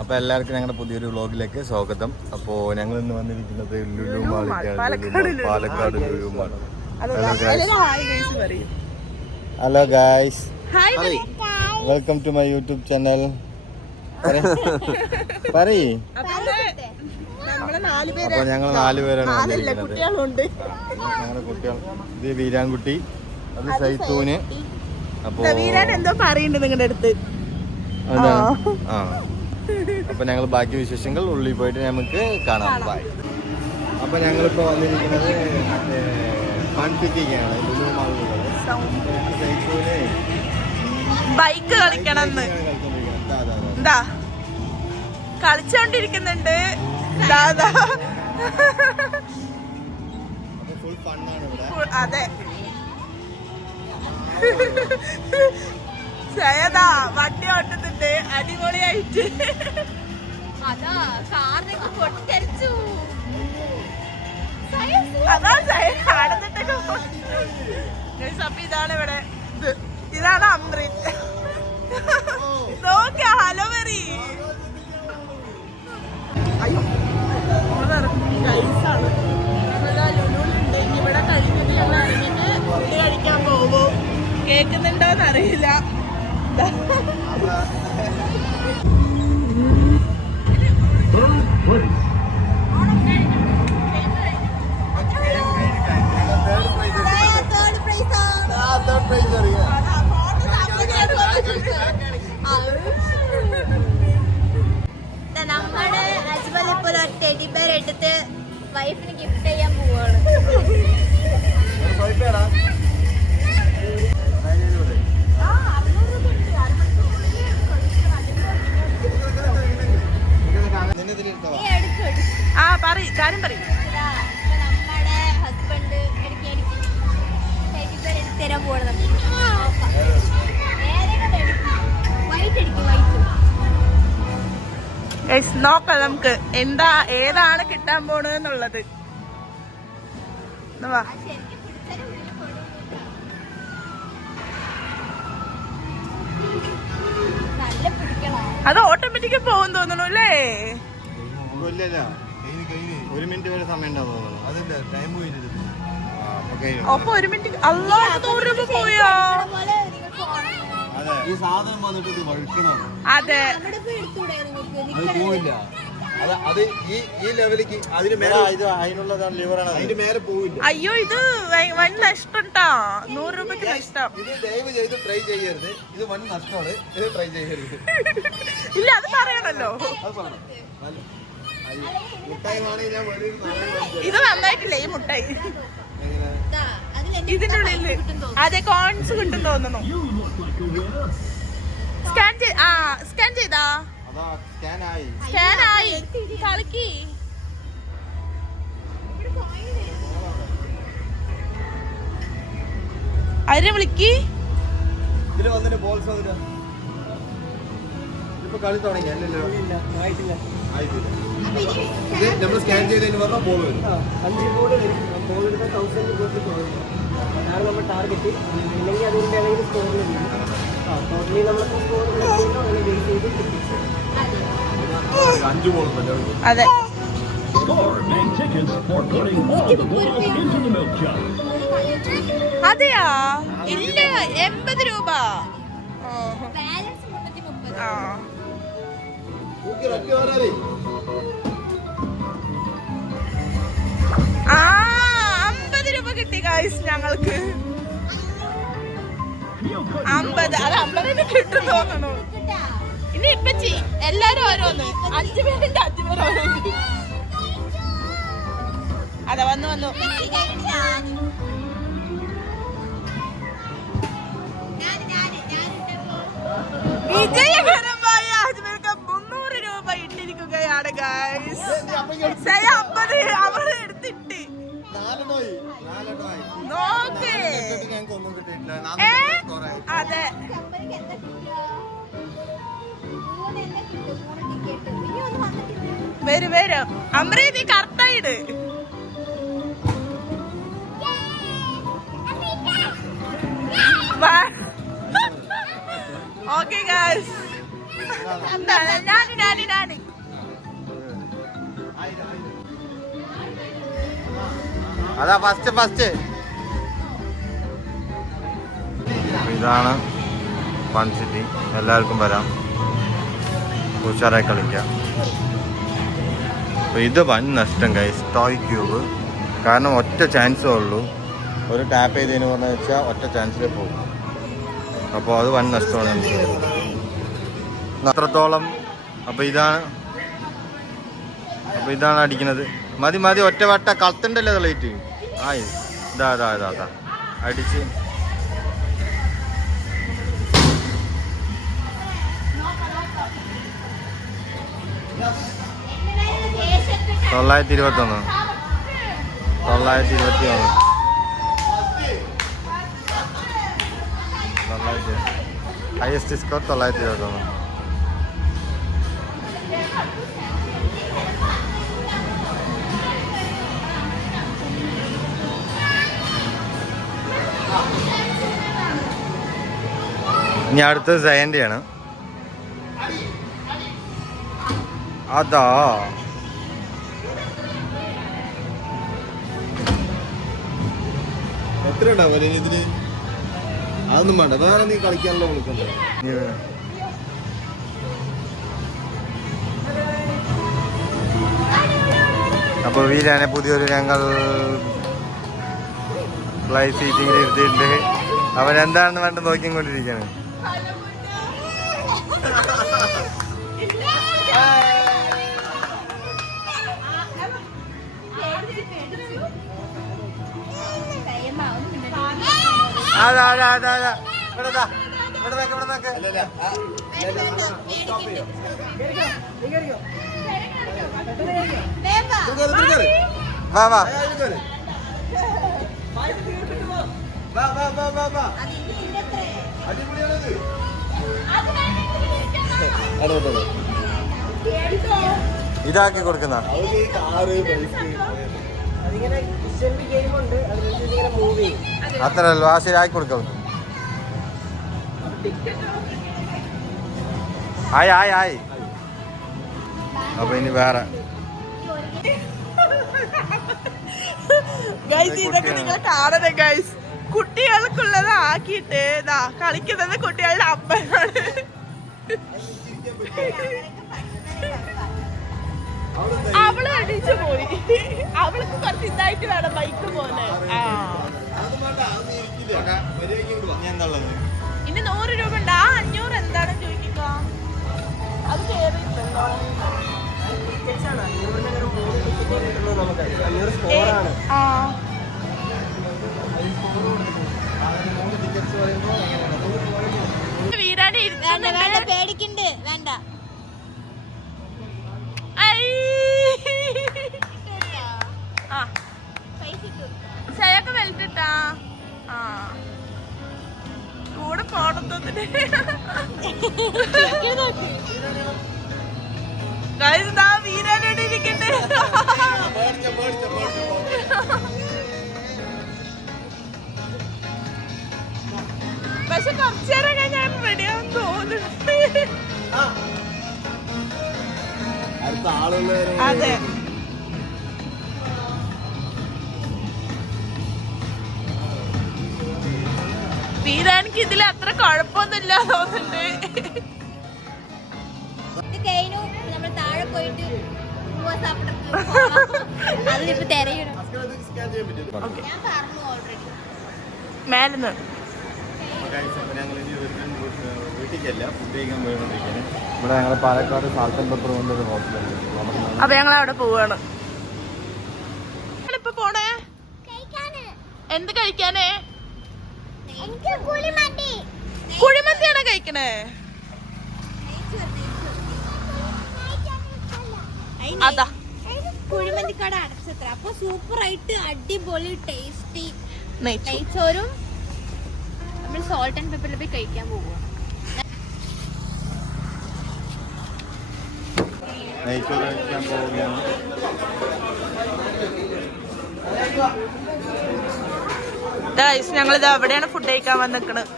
അപ്പോൾ എല്ലാവർക്കും ഞങ്ങളുടെ പുതിയൊരു വ്ളോഗിലേക്ക് സ്വാഗതം. അപ്പോൾ ഞങ്ങൾ ഇന്ന് വന്നിരിക്കുന്നത് Lulu മാളിക്കാണ് Palakkad Lulu. Mall hello guys. Welcome to my YouTube channel പറയേ. അപ്പോൾ ഞങ്ങൾ നാല് പേരാണ് വന്നിരിക്കുന്നത്. ഞങ്ങളുടെ കുട്ടികൾ. ഇത് വീരാൻകുട്ടി അത് സൈത്തൂന്. അപ്പോൾ വീരാൻ എന്തോ പറയുന്നുണ്ട് നിങ്ങളുടെ അടുത്ത്. ആ. അപ്പൊ ഞങ്ങൾ ബാക്കി വിശേഷങ്ങൾ ഉള്ളിൽ പോയിട്ട് നമുക്ക് കാണാം. ബൈ അപ്പൊ ഞങ്ങളിപ്പോ വന്നിരിക്കുന്നത് ഫൺ സിറ്റിക്കാണ് ലുലു മാളിലുള്ളത് സൈക്കിളിനെ ബൈക്ക് കളിക്കണം എന്താ? കളിച്ചോണ്ടിരിക്കുന്നുണ്ട്. ദാ, ദാ. ഫുൾ ഫണ്ണാണ് ഇവിടെ. അതെ. ഓട്ടുന്നുണ്ട് അടിപൊളിയായിട്ട്. അതാ കാറിനൊക്കെ പൊട്ടിച്ചു അതാ കാണുന്നിട്ടൊക്കെ അപ്പൊ ഇതാണ് ഇവിടെ ഇതാണ് അമൃത് നോക്ക ഹലോ പറ അയ്യോ ഗൈസാണ് ലുലുലുണ്ട് ഇവിടെ കഴിഞ്ഞത് ഞങ്ങൾ ഇറങ്ങിട്ട് ഫുഡ് കഴിക്കാൻ പോകും. കേൾക്കുന്നുണ്ടോന്ന് നോക്കാം നമുക്ക് എന്താ ഏതാണ് കിട്ടാൻ പോണെന്നുള്ളത് വാ. അത് ഓട്ടോമാറ്റിക് പോകും തോന്നണു അല്ലേ. ഒരു മിനിറ്റ് വരെ സമയം അപ്പൊ ഒരു മിനിറ്റ് അല്ലാ നൂറ് രൂപ പോയോ? ഈ സാധനം വന്നിട്ട് ഇത് വഴുക്കണം അതെ. അത് പോവില്ല. അത് അത് ഈ ഈ ലെവലിലേക്ക് അതിന് മേലെ ഇത് അതിനുള്ളതാണ് ലിവറാണ് അതിന്റെ മേലെ പോവില്ല. അയ്യോ ഇത് വൻ നഷ്ടം ട്ടാ നൂറ് രൂപയ്ക്ക് നഷ്ടം. ഇത് ദയവ് ചെയ്ത് ട്രൈ ചെയ്യരുത്. ഇത് വൻ നഷ്ടമാണ്. ഇത് ട്രൈ ചെയ്യരുത്. ഇല്ല അത് പറയണല്ലോ. അത് പറയണം. ഇത് നന്നായിട്ടില്ല ഈ മുട്ടായി? ഇതിന്റെ ഉള്ളിൽ. അതെ കോൺസ് കിട്ടും തോന്നുന്നു. സ്കാൻ ആ സ്കാൻ ചെയ്താ? സ്കാൻ ആയി. കളിക്കി. അതിനെ വിളിക്ക്. ഇതിൽ വന്നിട്ട് ബോൾസ് വന്നിട്ട്. ഇപ്പൊ കളി തുടങ്ങി അല്ലല്ലോ? ആയിട്ടില്ല. നമ്മൾ സ്കാൻ ചെയ്തതിന് പറഞ്ഞാൽ ബോൾ വരും. അഞ്ച് ബോൾ വരും. ബോൾ എടുത്താൽ തൗസൻഡ് കൊടുത്ത് പോകും അതാണ് നമ്മുടെ ടാർഗറ്റ് ഇല്ലെങ്കിൽ അതിന്റെ ഏതെങ്കിലും സ്കോറിൽ ആ ടോട്ടലി നമ്മളിപ്പോൾ സ്കോർ അങ്ങനെ ബേസ് ചെയ്ത് അതെ. അതെയാ? ഇല്ല എൺപത് രൂപ. Putting ഗായ്സ് ഞങ്ങൾക്ക് അമ്പത് അത് അമ്പതിന് കിട്ടും തോന്നണു. ഇനി ഇപ്പച്ചി എല്ലാരും ഓരോന്ന്. അഞ്ചു പേരിന്റെ അഞ്ചു പേര് അതെ വന്നു വന്നു. അതെ. വരും വരും. അമ്രേ നീ കറക്റ്റായിട് ഓക്കെ ഗായ്സ് ഞാൻ ഞാൻ ഞാൻ. അതാ ഫസ്റ്റ് ഫസ്റ്റ് ഇതാണ് വൺ സിറ്റി എല്ലാവർക്കും വരാം. ഉഷാറായി കളിക്കാം. അപ്പോൾ ഇത് വൻ നഷ്ടം കൈസ് ടോയ് ക്യൂബ് കാരണം ഒറ്റ ചാൻസേ ഉള്ളൂ. ഒരു ടാപ്പ് ചെയ്തതിന് പറഞ്ഞു വെച്ചാൽ ഒറ്റ ചാൻസിലേ പോകും. അപ്പോൾ അത് വൻ നഷ്ടമാണ് എനിക്ക് അത്രത്തോളം. അപ്പോൾ ഇതാണ്. അപ്പോൾ ഇതാണ് അടിക്കുന്നത്. മതി മതി ഒറ്റ വട്ട. അത് ലൈറ്റ് ആ ഇതാ ഇതാ ഇതാ. അടിച്ച്. തൊള്ളായിരത്തി ഇരുപത്തൊന്ന് തൊള്ളായിരത്തി ഇരുപത്തി ഒന്ന് തൊള്ളായിരത്തി ഹയസ്റ്റ് സ്കോർ തൊള്ളായിരത്തി ഇരുപത്തൊന്ന് ഇനി അടുത്തത് സയന്റെയാണ് അതാ. എത്ര ഉണ്ടാവും ഇതിന് അതൊന്നും വേണ്ട. വേറെ നീ കളിക്കാനുള്ള വിളിക്കണ്ടേ അപ്പൊ അപ്പോൾ വീരാനെ പുതിയൊരു ഞങ്ങൾ ഫ്ലൈ സീറ്റിംഗിൽ ഇരുത്തിയിട്ടുണ്ട്. അവൻ എന്താണെന്ന് വേണ്ട നോക്കിക്കൊണ്ടിരിക്കുകയാണ്. അതാ അതാ അതാ അതാ. ഇവിടെ ദാ. ഇവിടെ നോക്ക് ഇവിടെ നോക്ക്. വാ വാ. ഇതാക്കി കൊടുക്കുന്ന. ശരി ആക്കി കൊടുക്കാം. ആയി ആയി ആയി. അപ്പൊ ഇനി വേറെ. ഇതൊക്കെ നിങ്ങൾ കാണണം ഗൈസ് കുട്ടികൾക്കുള്ളത് ആക്കിയിട്ട് ഇതാ കളിക്കുന്നത് കുട്ടികളുടെ അമ്മയാണ് അവൾ അടിച്ചു പോയി. അവൾക്ക് കുറച്ച് ഇതായിട്ട് വേണം ബൈക്ക് പോലെ ആ. ഇനി നൂറ് രൂപ ഉണ്ട്. ആ അഞ്ഞൂറ് എന്താണ് ചോദിക്കുക അത് കേറിയിട്ടുണ്ടോ ടിക്കറ്റ്സ് ദാ വീരാനോട് ഇരിക്കട്ടെ. പക്ഷെ കുറച്ചേരം കഴിഞ്ഞാൽ റെഡിയാവും തോന്നുന്നു. അതെ. വീരാനിക്ക് ഇതിൽ അത്ര കുഴപ്പമൊന്നുമില്ല തോന്നുന്നുണ്ട്. കഴിഞ്ഞു. നമ്മൾ താഴെ പോയിട്ട്. അതിലിപ്പോ ഞാൻ പറഞ്ഞു ഓൾറെഡി മേലെന്ന്. ഇവിടെ പാലക്കാട് പെപ്പർ അപ്പൊ ഞങ്ങൾ അവിടെ പോവാണ്. ഇപ്പൊ പോണേ? എന്ത് കഴിക്കാനേ? എനിക്ക് കുഴിമന്തിയാണോ കഴിക്കണേ? അതാ. കുഴിമന്തിക്കട അടച്ചത്ര. അപ്പൊ സൂപ്പർ ആയിട്ട് അടിപൊളി ടേസ്റ്റി നെയ്ച്ചു നെയ്ച്ചോറും നമ്മൾ സോൾട്ട് ആൻഡ് പെപ്പറിൽ പോയി കഴിക്കാൻ പോവുക നെയ്ച്ചോറ് കഴിക്കാൻ പോവുകയാണ്. ഞങ്ങൾ ഇത് എവിടെയാണ് ഫുഡ് കഴിക്കാൻ വന്നിക്കണത്.